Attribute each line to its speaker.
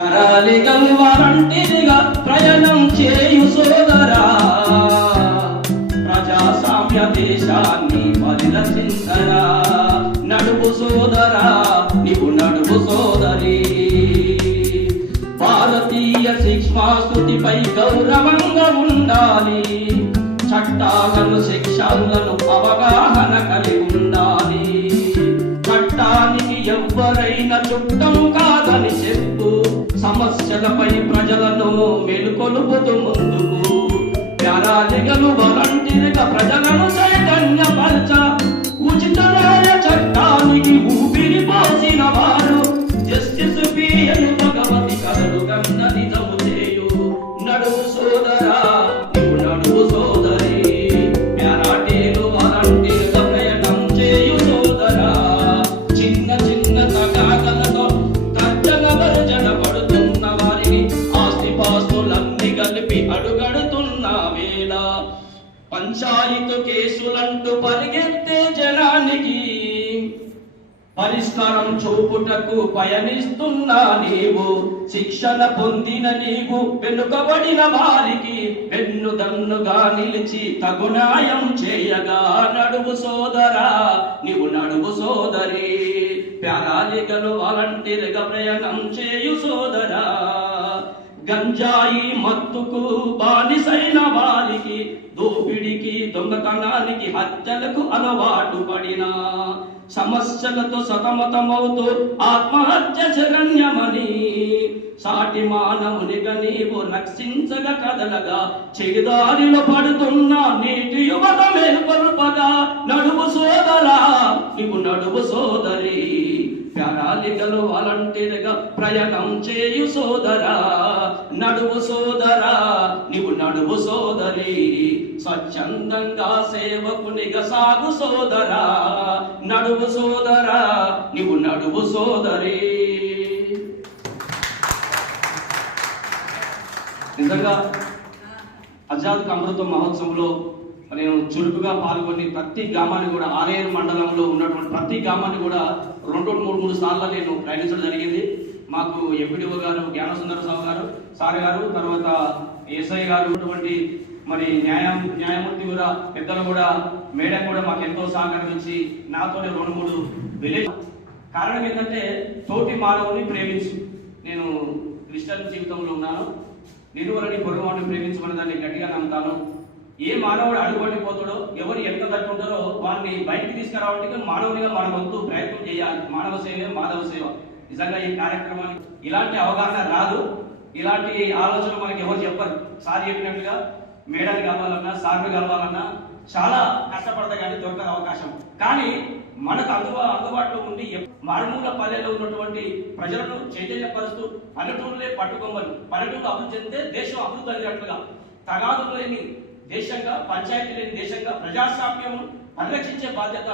Speaker 1: కరాలిగల్ వారంటిదిగా ప్రయాణం చేయు సోదరా. ప్రజాస్వామ్య దేశాన్ని పరిరక్షించరా నడుపు సోదరా నీవు నడుపు సోదరి. భారతీయ శిక్షాస్తుతిపై గౌరవంగా ఉండాలి. చట్టాలను శిక్షలను అవగాహన కలిగి ఉండాలి. చట్టానికి ఎవ్వరైనా చుట్టం కాదని చెప్పి సమస్యలపై ప్రజలను మేలుకొలుపుతూ ముందుకు. ప్యారాలిగలు వాలంటీర్గా ప్రజలను చైతన్యపరచ. ఉచిత న్యాయ చట్టానికి అడుగడుతున్న వేళ పంచాయతీ కేసులంటూ పరిగెత్తే జనానికి పరిష్కారం చూపుటకు పయనిస్తున్నా నీవు శిక్షణ పొందిన నీవు వెనుకబడిన వారికి వెన్నుదన్నుగా నిలిచి తగు న్యాయం చేయగా నడువు సోదరా నీవు నడువు సోదరి. ప్యారాలికలు వాలంటీర్గా ప్రయాణం చేయు సోదరా. గంజాయి మత్తుకు బానిసైన వారికి దోపిడికి దొంగతనానికి హత్యలకు అలవాటు పడిన సమస్యలతో సతమతమవుతూ ఆత్మహత్య శరణ్యమని సాటి మానవునిగా నీవు రక్షించగ కదలగా చెగిదారిలో పడుతున్న నీటి యువత మేల్కొల్పగా నడువు సోదరా నీవు నడువు సోదరి. ప్యారాలిగలు వాలంటీర్గా ప్రయాణం చేయు సోదరా నడువు సోదరా నీవు నడువు సోదరి. స్వచ్ఛందంగా సేవకునిగా సాగు సోదరా నడువు సోదరా నీవు నడువు సోదరి. నిజంగా ఆజాద్ అమృత మహోత్సవంలో నేను చురుకుగా పాల్గొని ప్రతి గ్రామాన్ని కూడా ఆలయం మండలంలో ఉన్నటువంటి ప్రతి గ్రామాన్ని కూడా రెండు మూడు మూడు సార్లు నేను ప్రయాణించడం జరిగింది. మాకు ఎంపీడీఓ గారు జ్ఞానసుందర సాగు గారు సార్ గారు తర్వాత ఎస్ఐ గారు ఉన్నటువంటి మరి న్యాయం న్యాయమూర్తి కూడా పెద్దలు కూడా మేడం కూడా మాకు ఎంతో సహకరించి నాతోనే రెండు మూడు విలేజ్ కారణం ఏంటంటే తోటి మానవుని ప్రేమించు. నేను క్రిస్టియన్ జీవితంలో ఉన్నాను. నిలువలని పొరుగువాడిని ప్రేమించమని దాన్ని గట్టిగా నమ్ముతాను ఏ మానవుడు అడుగుబడి పోతాడో ఎవరు ఎంత తట్టుకుంటారో వారిని బయటికి తీసుకురావడానికి మానవునిగా మన వంతు ప్రయత్నం చేయాలి. మానవ సేవ మానవ సేవ. నిజంగా ఈ కార్యక్రమానికి ఇలాంటి అవగాహన రాదు. ఇలాంటి ఆలోచన మనకి ఎవరు చెప్పరు. సార్ చెప్పినట్టుగా మేడలు కలవాలన్నా సార్లు కలవాలన్నా చాలా కష్టపడతా కానీ దొరకదు అవకాశం. కానీ మనకు అందుబా అందుబాటులో ఉండి మారుమూల పల్లెల్లో ఉన్నటువంటి ప్రజలను చైతన్యపరుస్తూ పల్లెటూరులే పట్టుకొమ్మలు. పల్లెటూరు అభివృద్ధి చెందితే దేశం అభివృద్ధి అనేటట్లుగా తగాదు లేని దేశంగా పంచాయతీ లేని దేశంగా ప్రజాస్వామ్యం పరిరక్షించే బాధ్యత